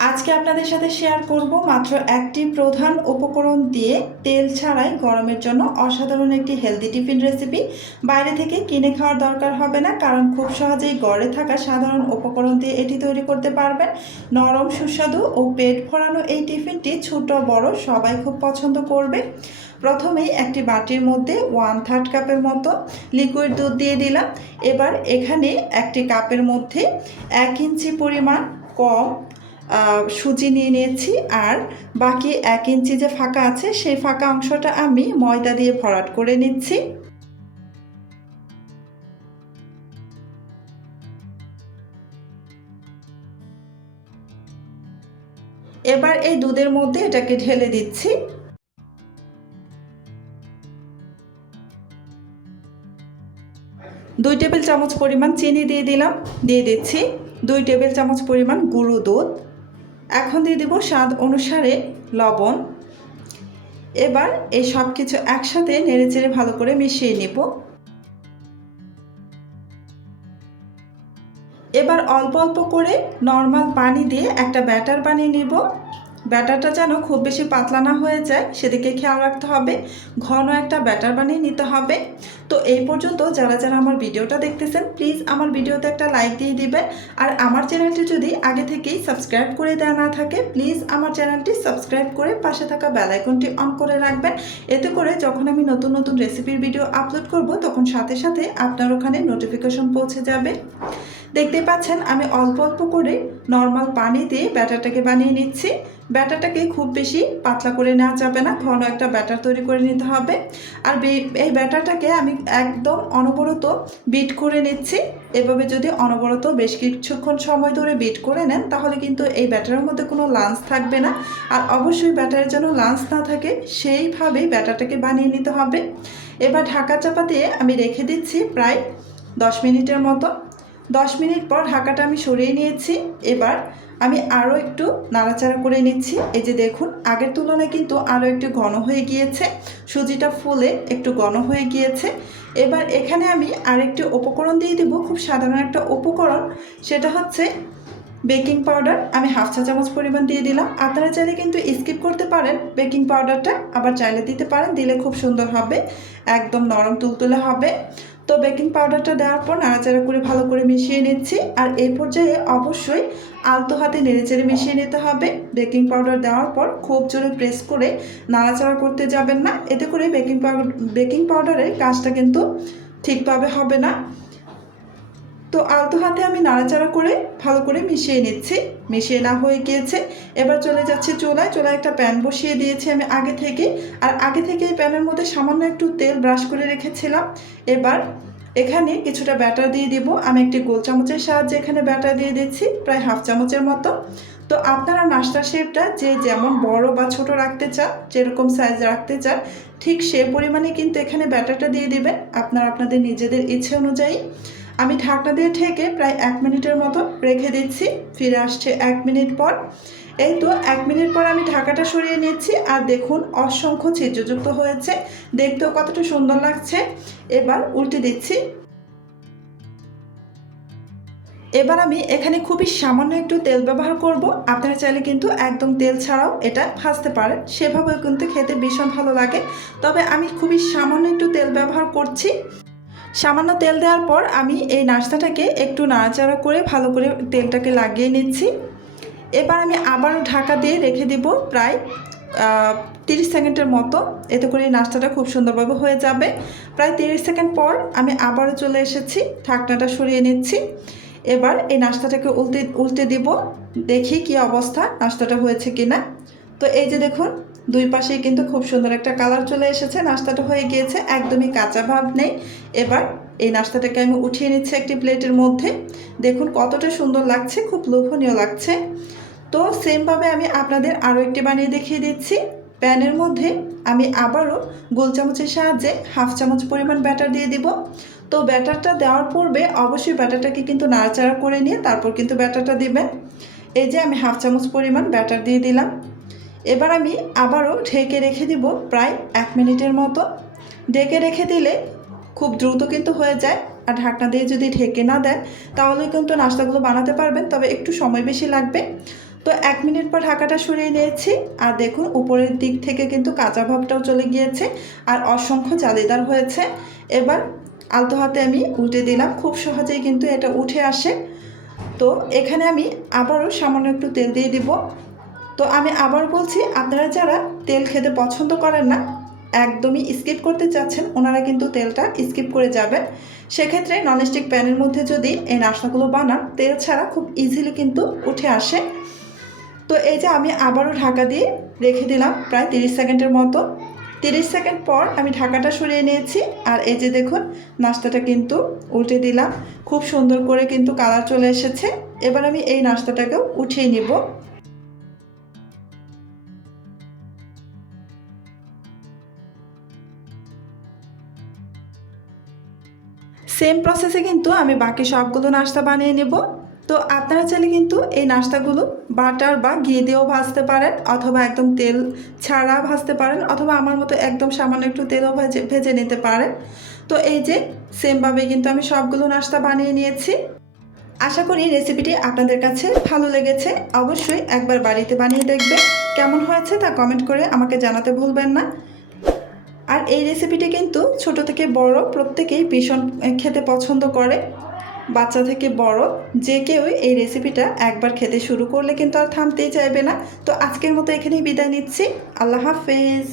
আজকে আপনাদের সাথে শেয়ার করব মাত্র একটি প্রধান উপকরণ দিয়ে তেল ছাড়াই গরমের জন্য অসাধারণ একটি হেলদি টিফিন রেসিপি। বাইরে থেকে কিনে খাওয়ার দরকার হবে না, কারণ খুব সহজেই ঘরে থাকা সাধারণ উপকরণ দিয়ে এটি তৈরি করতে পারবেন। নরম, সুস্বাদু ও পেট ভরানো এই টিফিনটি ছোট বড় সবাই খুব পছন্দ করবে। প্রথমেই একটি বাটির মধ্যে 1/3 কাপের মতো লিকুইড দুধ দিয়ে দিলাম। এবার এখানে একটি কাপের মধ্যে 1 ইঞ্চি পরিমাণ কম সুজি নিয়ে নিয়েছি, আর বাকি 1 ইঞ্চি যে ফাঁকা আছে সেই ফাঁকা অংশটা আমি ময়দা দিয়ে ভরাট করে নিচ্ছি। এবার এই দুধের মধ্যে এটাকে ঢেলে দিচ্ছি। দুই টেবিল চামচ পরিমাণ চিনি দিয়ে দিলাম। দিয়ে দিচ্ছি 2 টেবিল চামচ পরিমাণ গুঁড়ো দুধ। এখন দিয়ে দেব স্বাদ অনুসারে লবণ। এবার এই সব কিছু একসাথে নেড়েচেড়ে ভালো করে মিশিয়ে নেব। এবার অল্প অল্প করে নর্মাল পানি দিয়ে একটা ব্যাটার বানিয়ে নেব। ব্যাটারটা যেন খুব বেশি পাতলা না হয়ে যায় সেদিকে খেয়াল রাখতে হবে। ঘন একটা ব্যাটার বানিয়ে নিতে হবে। তো এই পর্যন্ত যারা যারা আমার ভিডিওটা দেখতেছেন, প্লিজ আমার ভিডিওতে একটা লাইক দিয়ে দিবেন। আর আমার চ্যানেলটি যদি আগে থেকেই সাবস্ক্রাইব করে দেওয়া না থাকে, প্লিজ আমার চ্যানেলটি সাবস্ক্রাইব করে পাশে থাকা বেল আইকনটি অন করে রাখবেন। এতে করে যখন আমি নতুন নতুন রেসিপির ভিডিও আপলোড করব, তখন সাথে সাথে আপনার ওখানে নোটিফিকেশন পৌঁছে যাবে। দেখতে পাচ্ছেন আমি অল্প অল্প করে নর্মাল পানি দিয়ে ব্যাটারটাকে বানিয়ে নিচ্ছি। ব্যাটারটাকে খুব বেশি পাতলা করে নেওয়া যাবে না, ঘন একটা ব্যাটার তৈরি করে নিতে হবে। আর এই ব্যাটারটাকে আমি একদম অনবরত বিট করে নিচ্ছি। এভাবে যদি অনবরত বেশ কিছুক্ষণ সময় ধরে বিট করে নেন, তাহলে কিন্তু এই ব্যাটারের মধ্যে কোনো লাঞ্চ থাকবে না। আর অবশ্যই ব্যাটারের যেন লাঞ্চ না থাকে সেইভাবেই ব্যাটারটাকে বানিয়ে নিতে হবে। এবার ঢাকা চাপা দিয়ে আমি রেখে দিচ্ছি প্রায় 10 মিনিটের মতো। 10 মিনিট পর ঢাকাটা আমি সরিয়ে নিয়েছি। এবার আমি আরও একটু নাড়াচাড়া করে নিচ্ছি। এই যে দেখুন, আগের তুলনায় কিন্তু আরও একটু ঘন হয়ে গিয়েছে, সুজিটা ফুলে একটু ঘন হয়ে গিয়েছে। এবার এখানে আমি আরেকটি উপকরণ দিয়ে দেব, খুব সাধারণ একটা উপকরণ, সেটা হচ্ছে বেকিং পাউডার। আমি 1/2 চা চামচ পরিমাণ দিয়ে দিলাম। আপনারা চাইলে কিন্তু স্কিপ করতে পারেন বেকিং পাউডারটা, আবার চাইলে দিতে পারেন, দিলে খুব সুন্দর হবে, একদম নরম তুলতুলে হবে। তো বেকিং পাউডারটা দেওয়ার পর নাড়াচাড়া করে ভালো করে মিশিয়ে নিচ্ছি। আর এই পর্যায়ে অবশ্যই আলতো হাতে নেড়েচেড়ে মিশিয়ে নিতে হবে। বেকিং পাউডার দেওয়ার পর খুব জোরে প্রেস করে নাড়াচাড়া করতে যাবেন না, এতে করে বেকিং পাউডারের কাজটা কিন্তু ঠিকভাবে হবে না। তো আলতো হাতে আমি নাড়াচাড়া করে ভালো করে মিশিয়ে নিচ্ছি। মিশিয়ে না হয়ে গিয়েছে, এবার চলে যাচ্ছে চুলায়। একটা প্যান বসিয়ে দিয়েছি আমি আগে থেকে, আর আগে থেকে এই প্যানের মধ্যে সামান্য একটু তেল ব্রাশ করে রেখেছিলাম। এবার এখানে কিছুটা ব্যাটার দিয়ে দিব। আমি একটি গোল চামচের সাহায্যে এখানে ব্যাটার দিয়ে দিচ্ছি, প্রায় 1/2 চামচের মতো। তো আপনারা নাস্তার শেপটা যে যেমন বড় বা ছোট রাখতে চান, যেরকম সাইজ রাখতে চান, ঠিক সে পরিমাণে কিন্তু এখানে ব্যাটারটা দিয়ে দিবেন আপনারা আপনাদের নিজেদের ইচ্ছে অনুযায়ী। আমি ঢাকনা দিয়ে ঢেকে প্রায় 1 মিনিটের মতো রেখে দিচ্ছি। ফিরে আসছে 1 মিনিট পর। এই তো 1 মিনিট পর আমি ঢাকাটা সরিয়ে নিচ্ছি, আর দেখুন অসংখ্য ছিদ্রযুক্ত হয়েছে, দেখতেও কতটা সুন্দর লাগছে। এবার উল্টে দিচ্ছি। এবার আমি এখানে খুবই সামান্য একটু তেল ব্যবহার করব। আপনারা চাইলে কিন্তু একদম তেল ছাড়াও এটা ভাজতে পারেন, সেভাবেও কিন্তু খেতে ভীষণ ভালো লাগে। তবে আমি খুবই সামান্য একটু তেল ব্যবহার করছি। সামান্য তেল দেওয়ার পর আমি এই নাস্তাটাকে একটু নাড়াচাড়া করে ভালো করে তেলটাকে লাগিয়ে নিচ্ছি। এবার আমি আবারও ঢাকা দিয়ে রেখে দেব প্রায় 30 সেকেন্ডের মতো, এতে করে এই নাস্তাটা খুব সুন্দরভাবে হয়ে যাবে। প্রায় 30 সেকেন্ড পর আমি আবারও চলে এসেছি, ঢাকনাটা সরিয়ে নিচ্ছি। এবার এই নাস্তাটাকে উল্টে দিব, দেখি কি অবস্থা, নাস্তাটা হয়েছে কিনা। তো এই যে দেখুন, দুই পাশেই কিন্তু খুব সুন্দর একটা কালার চলে এসেছে, নাস্তাটা হয়ে গিয়েছে, একদমই কাঁচা ভাব নেই। এবার এই নাস্তাটাকে আমি উঠিয়ে নিচ্ছি একটি প্লেটের মধ্যে। দেখুন কতটা সুন্দর লাগছে, খুব লোভনীয় লাগছে। তো সেমভাবে আমি আপনাদের আরও একটি বানিয়ে দেখিয়ে দিচ্ছি। প্যানের মধ্যে আমি আবারও গোল চামচের সাহায্যে 1/2 চামচ পরিমাণ ব্যাটার দিয়ে দিব। তো ব্যাটারটা দেওয়ার পূর্বে অবশ্যই ব্যাটারটাকে কিন্তু নাড়াচাড়া করে নিয়ে তারপর কিন্তু ব্যাটারটা দিবেন। এই যে আমি 1/2 চামচ পরিমাণ ব্যাটার দিয়ে দিলাম। এবার আমি আবারও ঢেকে রেখে দিব প্রায় 1 মিনিটের মতো। ঢেকে রেখে দিলে খুব দ্রুত কিন্তু হয়ে যায়, আর ঢাকনা দিয়ে যদি ঢেকে না দেন তাহলে কিন্তু নাস্তাগুলো বানাতে পারবেন, তবে একটু সময় বেশি লাগবে। তো 1 মিনিট পর ঢাকাটা সরিয়ে নিয়েছি আর দেখুন উপরের দিক থেকে কিন্তু কাঁচা ভাবটাও চলে গিয়েছে আর অসংখ্য জালিদার হয়েছে। এবার আলতো হাতে আমি উল্টে দিলাম, খুব সহজেই কিন্তু এটা উঠে আসে। তো এখানে আমি আবারও সামান্য একটু তেল দিয়ে দিব। তো আমি আবার বলছি, আপনারা যারা তেল খেতে পছন্দ করেন না, একদমই স্কিপ করতে চাচ্ছেন, ওনারা কিন্তু তেলটা স্কিপ করে যাবেন। সেক্ষেত্রে ননস্টিক প্যানের মধ্যে যদি এই নাস্তাগুলো বানান, তেল ছাড়া খুব ইজিলি কিন্তু উঠে আসে। তো এই যে আমি আবারও ঢাকা দিয়ে রেখে দিলাম প্রায় 30 সেকেন্ডের মতো। 30 সেকেন্ড পর আমি ঢাকাটা সরিয়ে নিয়েছি আর এই যে দেখুন নাস্তাটা কিন্তু উল্টে দিলাম, খুব সুন্দর করে কিন্তু কালার চলে এসেছে। এবার আমি এই নাস্তাটাকেও উঠিয়ে নিব। সেম প্রসেসে কিন্তু আমি বাকি সবগুলো নাস্তা বানিয়ে নেব। তো আপনারা চাইলে কিন্তু এই নাস্তাগুলো বাটার বা ঘি দিয়েও ভাজতে পারেন, অথবা একদম তেল ছাড়া ভাজতে পারেন, অথবা আমার মতো একদম সামান্য একটু তেলও ভেজে নিতে পারেন। তো এই যে সেমভাবে কিন্তু আমি সবগুলো নাস্তা বানিয়ে নিয়েছি। আশা করি রেসিপিটি আপনাদের কাছে ভালো লেগেছে। অবশ্যই একবার বাড়িতে বানিয়ে দেখবেন, কেমন হয়েছে তা কমেন্ট করে আমাকে জানাতে ভুলবেন না। আর এই রেসিপিটি কিন্তু ছোট থেকে বড় প্রত্যেকেই ভীষণ খেতে পছন্দ করে। বাচ্চা থেকে বড় যে কেউই এই রেসিপিটা একবার খেতে শুরু করলে কিন্তু আর থামতেই চাইবে না। তো আজকের মতো এখানেই বিদায় নিচ্ছি। আল্লাহ হাফেজ।